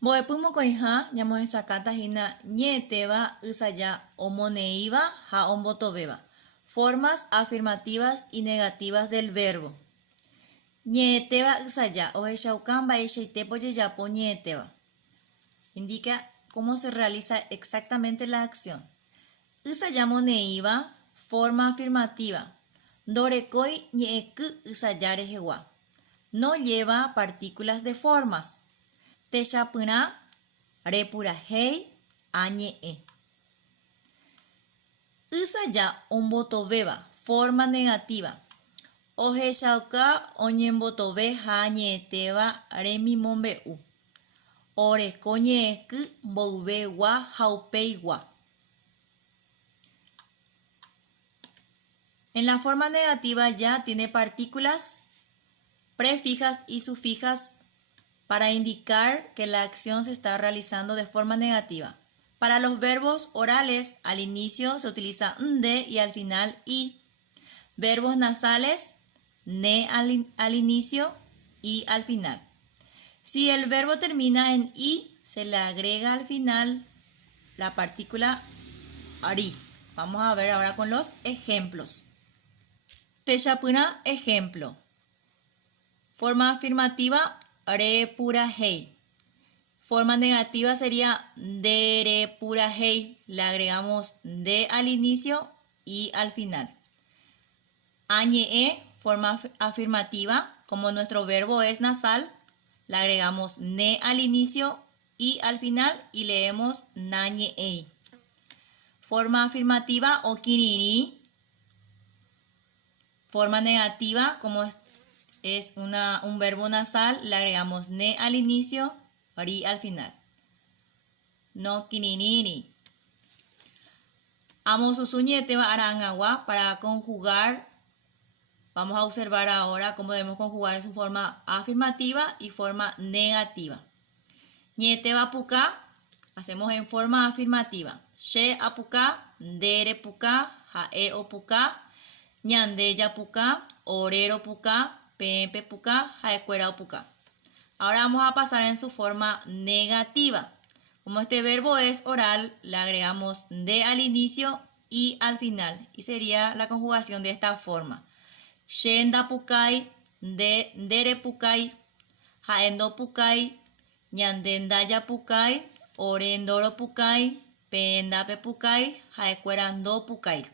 Mbo'epy mokõiha ñamohesakãta hína ñe'ẽtéva ysaja omoneíva ha ombotovéva. Formas afirmativas y negativas del verbo. Ñe'ẽtéva ysaja ohechauka mba'eichaite pojejapo ñe'ẽtéva. Indica cómo se realiza exactamente la acción. Ysaja moneíva, forma afirmativa. Ndorekói ñe'ẽky ysaja rehegua. No lleva partículas de formas. Techapyrã repurahéi añe'ẽ. Ysaja ombotovéva, forma negativa. Ohechauka oñembotove ha ñe'ẽtéva remimombe'u. Oreko ñe'ẽky mboyvegua ha upéigua. En la forma negativa ya tiene partículas prefijas y sufijas para indicar que la acción se está realizando de forma negativa. Para los verbos orales, al inicio se utiliza nde y al final i. Verbos nasales, ne al inicio y al final. Si el verbo termina en i, se le agrega al final la partícula ri. Vamos a ver ahora con los ejemplos. Techapyrã, ejemplo. Forma afirmativa, repurahéi. Forma negativa sería derepurahéi. Le agregamos de al inicio y al final. Añe'ẽ, forma afirmativa. Como nuestro verbo es nasal, le agregamos ne al inicio y al final y leemos nañe'ẽi. Forma afirmativa, okiriri. Forma negativa, como es un verbo nasal, le agregamos ne al inicio, ri al final. No kininiri. Amo susuñeteva arangagua. Para conjugar, vamos a observar ahora cómo debemos conjugar en su forma afirmativa y forma negativa. Ñeteva puka, hacemos en forma afirmativa. She apuka, dere puka, jae opuka, ñandeya puka, orero puka, pepe puka, jaecuera puka. Ahora vamos a pasar en su forma negativa. Como este verbo es oral, le agregamos de al inicio y al final. Y sería la conjugación de esta forma. Shenda pukai, dere pukai, jaendo pukai, ñandendaya pukai, orendoro pukai, pendape pukai, jaecuerando pukai.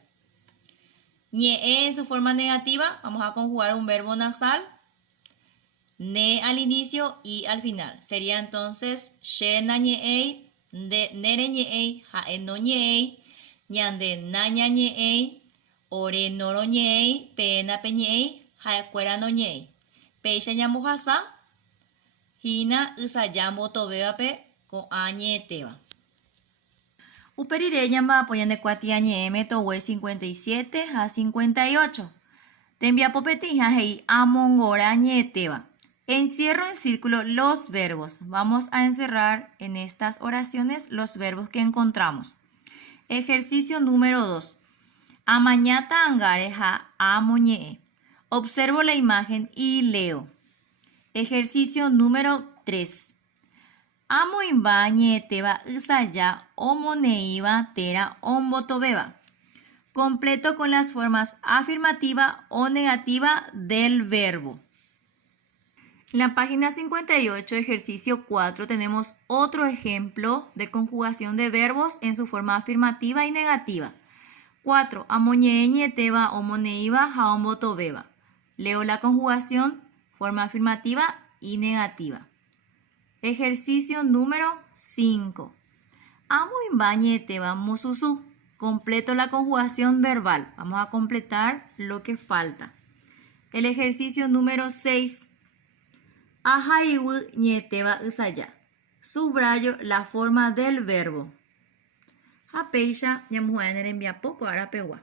Ñe'ẽ en su forma negativa, vamos a conjugar un verbo nasal, ne al inicio y al final. Sería entonces shena ñe'ẽi, nere ñe'ẽi, jaendo ñe'ẽi, ñande naña ñe'ẽi, ore noro ñe'ẽi, penape ñe'ẽi, jaekuéra noñe'ẽi. Péicha ñambohasa, hína ysaja mbotovévape ko'ã ñe'ẽtéva. Uperire ñamba'apo ñandekuatia ñe'ẽme togue 57 a 58. Tembiapo petĩha he'i amongóra ñe'ẽtéva. Encierro en círculo los verbos. Vamos a encerrar en estas oraciones los verbos que encontramos. Ejercicio número 2. Amañata angare ha amoñe'ẽ. Observo la imagen y leo. Ejercicio número 3. Amoimba ñe'ẽtéva ysaja omoneíva térã ombotovéva. Completo con las formas afirmativa o negativa del verbo. En la página 58, ejercicio 4, tenemos otro ejemplo de conjugación de verbos en su forma afirmativa y negativa. 4. Amoñe'ẽ ñe'ẽtéva omoneíva ha ombotovéva. Leo la conjugación, forma afirmativa y negativa. Ejercicio número 5. Amoimba ñe'ẽtéva mosusu. Completo la conjugación verbal. Vamos a completar lo que falta. El ejercicio número 6. Ahayvy ñe'ẽtéva ysaja. Subrayo la forma del verbo. Apéicha ñamoha'ẽ ne rembiapo ko'ára pegua.